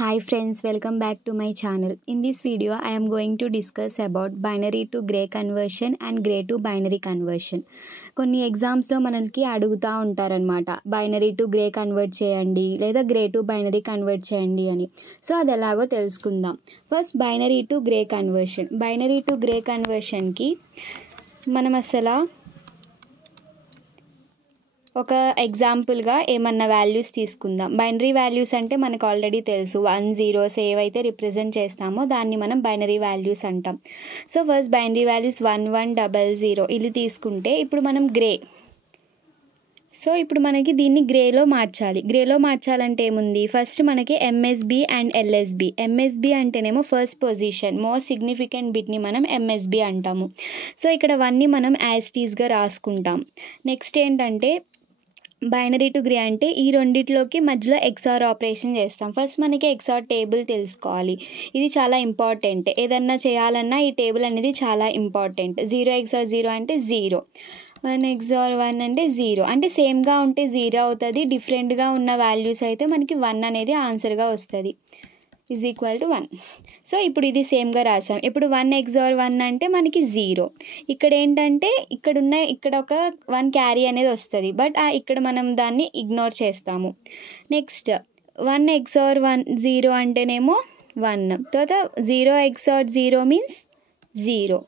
Hi friends, welcome back to my channel. In this video, I am going to discuss about binary to gray conversion and gray to binary conversion. కొన్ని ఎగ్జామ్స్లో మనకి అడుగుతూ ఉంటారనమాట, binary to grey convert చేయండి లేదా grey to binary convert చేయండి అని. So అది ఎలాగో తెలుసుకుందాం. First binary to gray conversion. Binary to gray కన్వర్షన్కి మనం అసలు ఒక ఎగ్జాంపుల్గా ఏమన్నా వాల్యూస్ తీసుకుందాం. బైనరీ వాల్యూస్ అంటే మనకు ఆల్రెడీ తెలుసు, 1 0 ఏవైతే రిప్రజెంట్ చేస్తామో దాన్ని మనం బైనరీ వాల్యూస్ అంటాం. సో ఫస్ట్ బైనరీ వాల్యూస్ 1 1 0 0 ఇది తీసుకుంటే ఇప్పుడు మనం గ్రే. సో ఇప్పుడు మనకి దీన్ని గ్రేలో మార్చాలి. గ్రేలో మార్చాలంటే ఏముంది, ఫస్ట్ మనకి ఎంఎస్బి అండ్ ఎల్ఎస్బి. ఎంఎస్బి అంటేనేమో ఫస్ట్ పొజిషన్, మోస్ట్ సిగ్నిఫికెంట్ బిట్ని మనం ఎంఎస్బి అంటాము. సో ఇక్కడ 1ని మనం యాస్టీస్గా రాసుకుంటాం. నెక్స్ట్ ఏంటంటే బైనరీ టు గ్రే అంటే ఈ రెండిట్లోకి మధ్యలో ఎక్స్ఆర్ ఆపరేషన్ చేస్తాం. ఫస్ట్ మనకి ఎక్స్ఆర్ టేబుల్ తెలుసుకోవాలి, ఇది చాలా ఇంపార్టెంట్. ఏదన్నా చేయాలన్నా ఈ టేబుల్ అనేది చాలా ఇంపార్టెంట్. 0 XOR 0 అంటే 0, 1 XOR 1 అంటే 0. అంటే సేమ్గా ఉంటే 0 అవుతుంది, డిఫరెంట్గా ఉన్న వాల్యూస్ అయితే మనకి 1 అనేది ఆన్సర్గా వస్తుంది, ఈజ్ ఈక్వల్ టు 1. సో ఇప్పుడు ఇది సేమ్గా రాసాం. ఇప్పుడు 1 XOR 1 అంటే మనకి 0. ఇక్కడ ఏంటంటే ఇక్కడ ఒక 1 క్యారీ అనేది వస్తుంది, బట్ ఇక్కడ మనం దాన్ని ఇగ్నోర్ చేస్తాము. నెక్స్ట్ 1 XOR 1 0 అంటేనేమో 1, తర్వాత 0 XOR 0 మీన్స్ 0.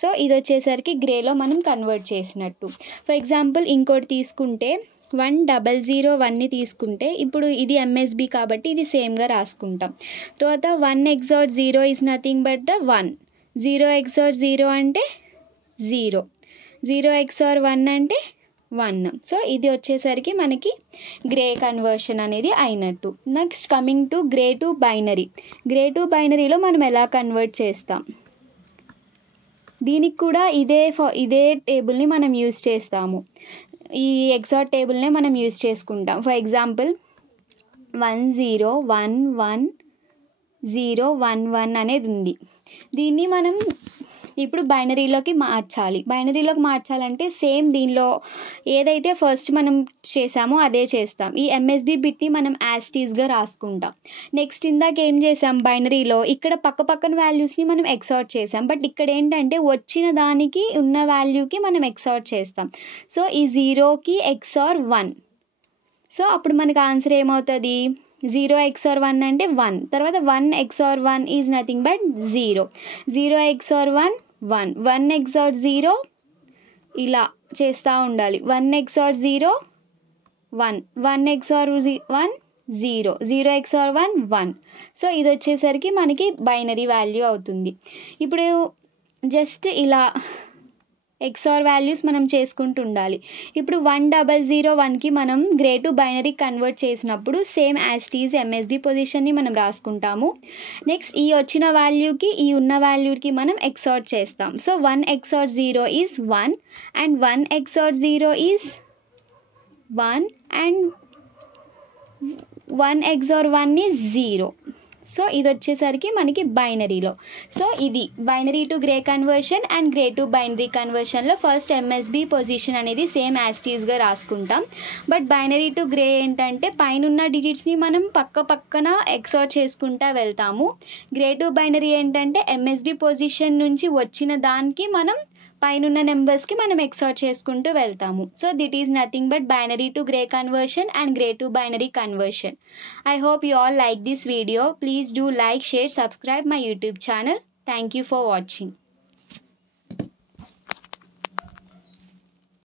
సో ఇది వచ్చేసరికి గ్రేలో మనం కన్వర్ట్ చేసినట్టు. ఫర్ ఎగ్జాంపుల్ ఇంకోటి తీసుకుంటే 1 0 0 1ని తీసుకుంటే ఇప్పుడు ఇది ఎంఎస్బి కాబట్టి ఇది సేమ్గా రాసుకుంటాం. తర్వాత 1 XOR 0 is nothing but the 1. 0 XOR 0 అంటే 0, 0 XOR 1 అంటే 1. సో ఇది వచ్చేసరికి మనకి గ్రే కన్వర్షన్ అనేది అయినట్టు. Next coming to gray to binary. Gray to బైనరీలో మనం ఎలా కన్వర్ట్ చేస్తాం, దీనికి కూడా ఇదే టేబుల్ని మనం యూజ్ చేస్తాము. ఈ ఎక్సార్ టేబుల్నే మనం యూజ్ చేసుకుంటాం. ఫర్ ఎగ్జాంపుల్ 1 0 1 1 0 1 1 అనేది ఉంది. దీన్ని మనం ఇప్పుడు బైనరీలోకి మార్చాలంటే సేమ్ దీనిలో ఏదైతే ఫస్ట్ మనం చేసామో అదే చేస్తాం. ఈ ఎంఎస్బి బిట్ని మనం యాస్టీస్గా రాసుకుంటాం. నెక్స్ట్ ఇందాక ఏం చేసాం, బైనరీలో ఇక్కడ పక్కన వాల్యూస్ని మనం ఎక్సార్ట్ చేసాం, బట్ ఇక్కడ ఏంటంటే వచ్చిన దానికి ఉన్న వాల్యూకి మనం ఎక్సార్ట్ చేస్తాం. సో ఈ 0కి XOR 1. సో అప్పుడు మనకు ఆన్సర్ ఏమవుతుంది, 0 XOR 1 అంటే 1, తర్వాత 1 XOR 1 is nothing but 0, 0 XOR 1 1, 1 XOR 0 ఇలా చేస్తూ ఉండాలి. 1 XOR 0 1, 1 XOR 1 0, 0 XOR 1 1. సో ఇది వచ్చేసరికి మనకి బైనరీ వాల్యూ అవుతుంది. ఇప్పుడు జస్ట్ ఇలా ఎక్స్ఆర్ వాల్యూస్ మనం చేసుకుంటూ ఉండాలి. ఇప్పుడు 1 0 0 1కి మనం గ్రే టు బైనరీ కన్వర్ట్ చేసినప్పుడు సేమ్ యాస్టీస్ ఎంఎస్బి పొజిషన్ని మనం రాసుకుంటాము. నెక్స్ట్ ఈ వచ్చిన వాల్యూకి ఈ ఉన్న వాల్యూకి మనం ఎక్స్ఆర్ చేస్తాం. So 1 XOR 0 is 1 and 1 XOR 0 is 1 and 1 XOR 1 is 0. So ఇది వచ్చేసరికి మనకి బైనరీలో. సో ఇది binary to gray conversion and gray to binary కన్వర్షన్లో ఫస్ట్ ఎంఎస్బి పొజిషన్ అనేది సేమ్ యాస్టీస్గా రాసుకుంటాం. బట్ బైనరీ టు గ్రే ఏంటంటే పైన ఉన్న డిజిట్స్ని మనం పక్కన ఎక్సార్ చేసుకుంటా వెళ్తాము. గ్రే టు బైనరీ ఏంటంటే ఎంఎస్బి పొజిషన్ నుంచి వచ్చిన దానికి మనం పైనున్న నెంబర్స్కి మనం ఎక్సార్ చేసుకుంటూ వెళ్తాము. So that is nothing but binary to gray conversion and gray to binary conversion. I hope you all like this video. Please do like, share, subscribe my YouTube channel. Thank you for watching.